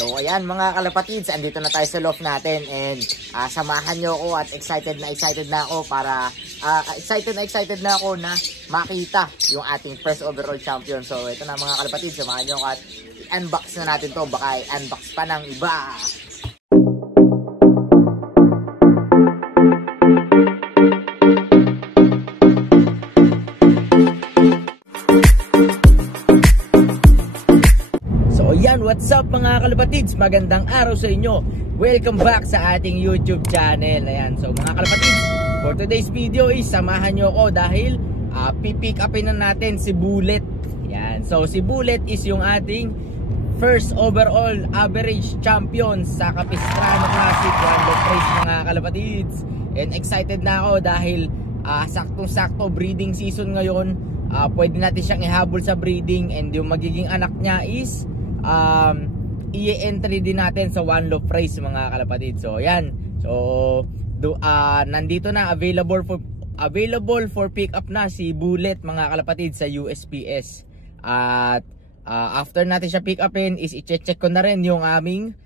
So ayan mga kalapatids, andito na tayo sa loft natin and samahan nyo ako at excited na ako para excited na ako na makita yung ating first overall champion. So ito na mga kalapatids, samahan nyo ako at i-unbox na natin to, baka i-unbox pa ng iba. What's up mga kalapatids? Magandang araw sa inyo. Welcome back sa ating YouTube channel. Ayan, so mga kalapatids, for today's video is samahan nyo ako dahil pipick upin na natin si Bullet. Ayan, so si Bullet is yung ating first overall average champion sa Capistrano Classic 1 race mga kalapatids. And excited na ako dahil saktong-sakto breeding season ngayon. Pwede natin siyang ihabol sa breeding and yung magiging anak niya is i-entry din natin sa one loaf race mga kalapatid. So yan, so nandito na available for pick up na si Bullet mga kalapatid sa USPS. At after natin siya pick upin is i-check ko na rin yung aming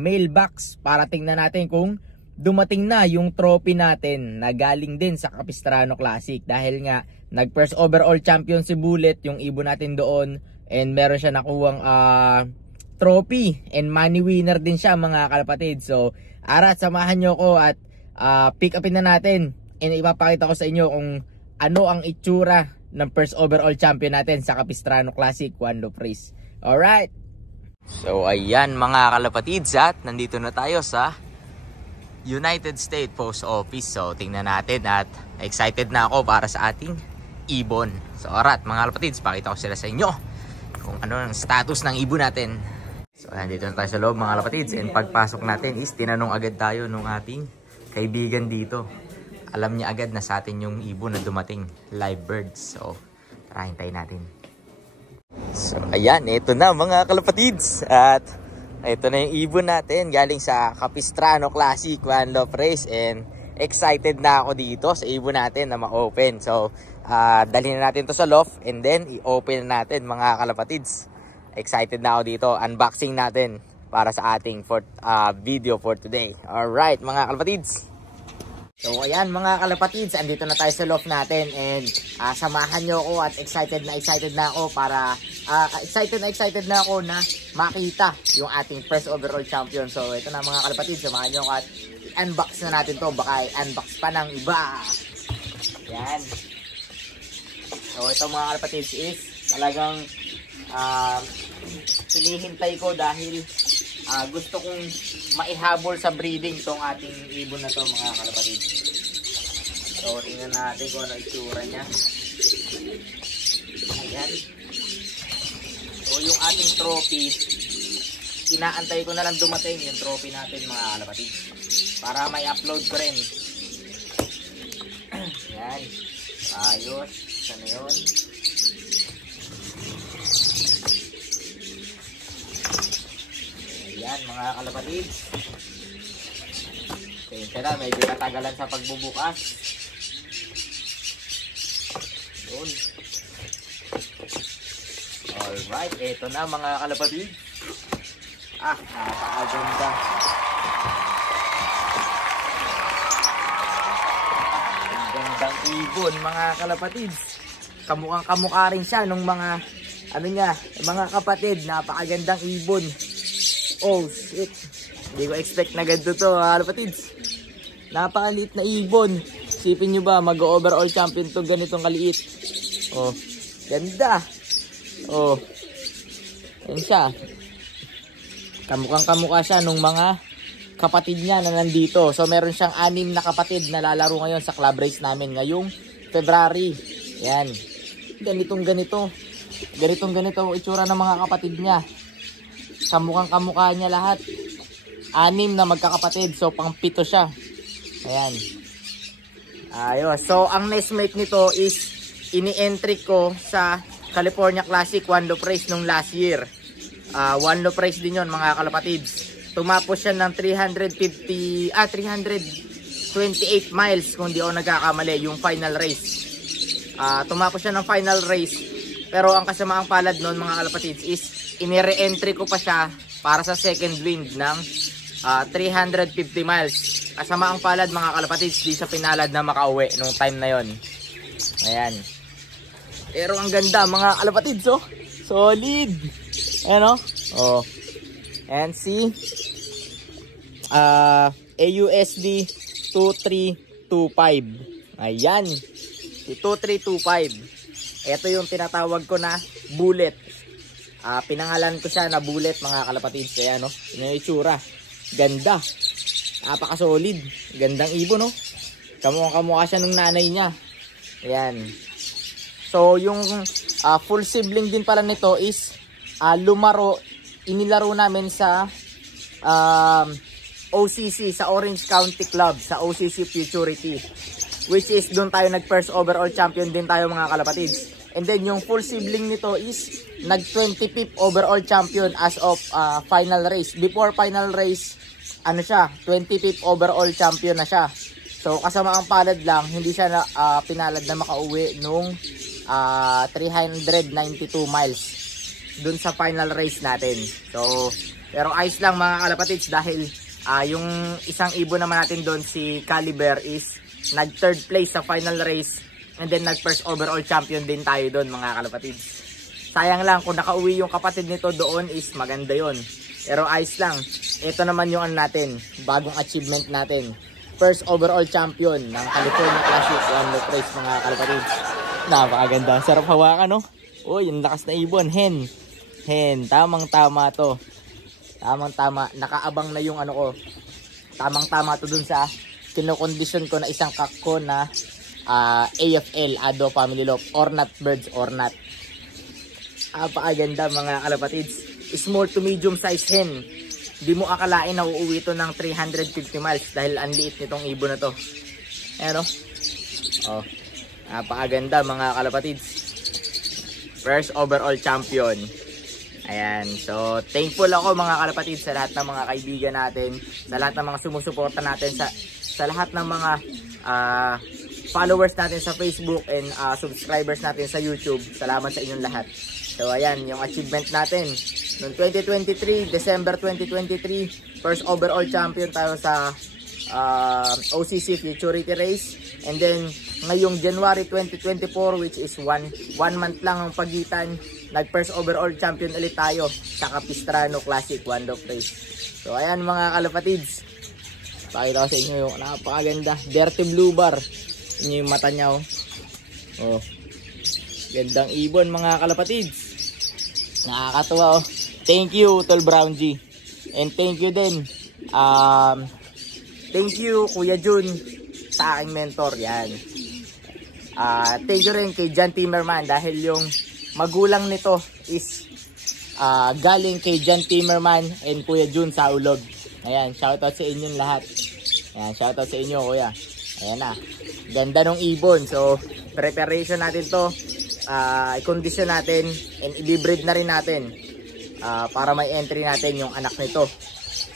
mailbox para tingnan natin kung dumating na yung trophy natin na galing din sa Capistrano Classic, dahil nga nag first overall champion si Bullet, yung ibon natin doon. And meron siya nakuhang trophy and money winner din siya mga kalapatid. So arat, samahan nyo ko at pick upin na natin. And ipapakita ko sa inyo kung ano ang itsura ng first overall champion natin sa Capistrano Classic 1 loaf race. Alright. So ayan mga kalapatids, at nandito na tayo sa United States Post Office. So tingnan natin at excited na ako para sa ating ibon. So arat mga kalapatids, pakita ko sila sa inyo kung ano ang status ng ibon natin. So nandito na tayo sa loob mga kalapatids, and pagpasok natin is tinanong agad tayo nung ating kaibigan dito. Alam niya agad na sa atin yung ibon na dumating, live birds. So tara, hintayin natin. So ayan, ito na mga kalapatids, at ito na yung ibon natin galing sa Capistrano Classic 1 loaf race, and excited na ako dito sa ibon natin na ma-open. So dalhin na natin to sa loft and then i-open natin mga kalapatids. Excited na ako dito. Unboxing natin para sa ating video for today. Alright mga kalapatids. So ayan mga kalapatids, andito na tayo sa loft natin and samahan nyo ako at excited na ako para excited na ako na makita yung ating first overall champion. So ito na mga kalapatids, samahan nyo ako at i-unbox na natin to, baka i-unbox pa ng iba. Yan. So ito mga kalapatids is talagang hinihintay ko dahil gusto kong maihabol sa breeding tong ating ibon na to mga kalapatids. So tingnan natin kung ano itsura niya. Ayan. So yung ating trophy, inaantay ko na lang dumating yung trophy natin mga kalapatids para may upload ko rin. Ayan. Ayos. Sana yun. Ayan mga kalapatids. Kaya na, medyo natagalan sa pagbubukas. Yun. Alright, eto na mga kalapatids. Napakaganda. Gandang ibon mga kalapatids. Kamukhang-kamukha rin siya nung mga mga kapatid. Napakagandang ibon. Oh shit, hindi ko expect na ganito to kalapatids. Napakaliit na ibon. Isipin nyo ba, mag-overall champion to ganitong kaliit. Oh, ganda. Oh, yan siya. Kamukhang-kamukha siya nung mga kapatid niya na nandito. So meron siyang 6 na kapatid na lalaro ngayon sa club race namin ngayong February. Yan. Ganitong ganito ang itsura ng mga kapatid niya. Kamukhang-kamukha niya lahat. 6 na magkakapatid. So pang 7 siya. Ayan. Ayos. So ang nestmate nito is ini-entry ko sa California Classic 1 loaf race nung last year. 1 loaf race din yon mga kalapatids. Tumapos siya ng 328 miles kung di ako nagkakamali yung final race. Tumapos siya ng final race, pero ang kasamaang palad noon mga kalapatids is ini-re-entry ko pa siya para sa second wind ng 350 miles. Kasama ang palad mga kalapatids, di sa pinalad na makauwi nung time na yon. Ayan. Pero ang ganda mga kalapatids, oh. Solid. Ayan, oh. And see, AUSD 2325. Ayan. Si 2325. Ito yung tinatawag ko na bullet. Pinangalan ko siya na bullet mga kalapatids. Ayan, no? Yung itsura. Ganda. Napaka-solid. Gandang ibon, no? Kamukha siya ng nanay niya. Ayan. So, yung full sibling din pala nito is inilaro namin sa OCC, sa Orange County Club, sa OCC Futurity. Which is, doon tayo nag-first overall champion din tayo mga kalapatids. And then, yung full sibling nito is nag-25th overall champion as of final race. Before final race, 25th overall champion na siya. So, kasama ang palad lang, hindi siya pinalad na makauwi nung 392 miles dun sa final race natin. So, pero ayos lang mga kalapatids dahil yung isang ibon naman natin doon, si Caliber, is nag third place sa final race and then nag first overall champion din tayo doon mga kalapatids. Sayang lang kung nakauwi yung kapatid nito doon is maganda yon. Pero ayos lang. Ito naman yung natin, bagong achievement natin. First overall champion ng California Classic One Race mga kalapatids. Napakaganda. Sarap hawakan, no? Uy, yung lakas na ibon. Hen. Tamang-tama to. Tamang-tama. Nakaabang na yung ko. Tamang-tama to dun sa kinokondisyon ko na isang kakko na AFL, Ado Family Loft. Ornat birds, ornat. Napakaganda mga kalapatids. Small to medium size hen. Di mo akalain na uuwi to ng 350 miles dahil ang liit nitong ibon na to. Ayan, no? Oh. Napakaganda mga kalapatids. First overall champion. Ayan. So, thankful ako mga kalapatids sa lahat ng mga kaibigan natin, sa lahat ng mga sumusuporta natin, sa lahat ng mga followers natin sa Facebook and subscribers natin sa YouTube. Salamat sa inyong lahat. So, ayan, yung achievement natin. Noong 2023, December 2023, first overall champion tayo sa OCC Futurity Race. And then, ngayong January 2024, which is one month lang ang pagitan, nag-first overall champion ulit tayo sa Capistrano Classic One Race. So, ayan mga kalapatids. Pakita ko sa inyo yung napakaganda. Dirty Blue Bar. Yun yung mata niya, oh. Oh. Gandang ibon mga kalapatids. Nakakatuwa, oh. Thank you, Tol Brown G. And thank you din. Thank you, Kuya Jun, sa aking mentor. Yan. Thank you rin kay John Timmerman dahil yung magulang nito is galing kay John Timmerman and Kuya Jun sa Ulog. Ayan, shoutout sa inyong lahat. Ayan, shoutout sa inyo, Kuya. Ayan na. Ganda ng ibon. So, preparation natin to. I-condition natin and i-breed na rin natin para may entry natin yung anak nito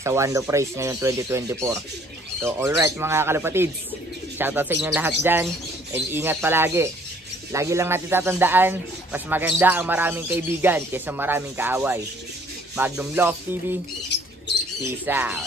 sa One Love Race ngayon 2024. So alright mga kalapatids, shoutout sa inyong lahat dyan and ingat palagi. Lagi lang natin tatandaan, mas maganda ang maraming kaibigan kaysa maraming kaaway. Magnum Love TV, peace out.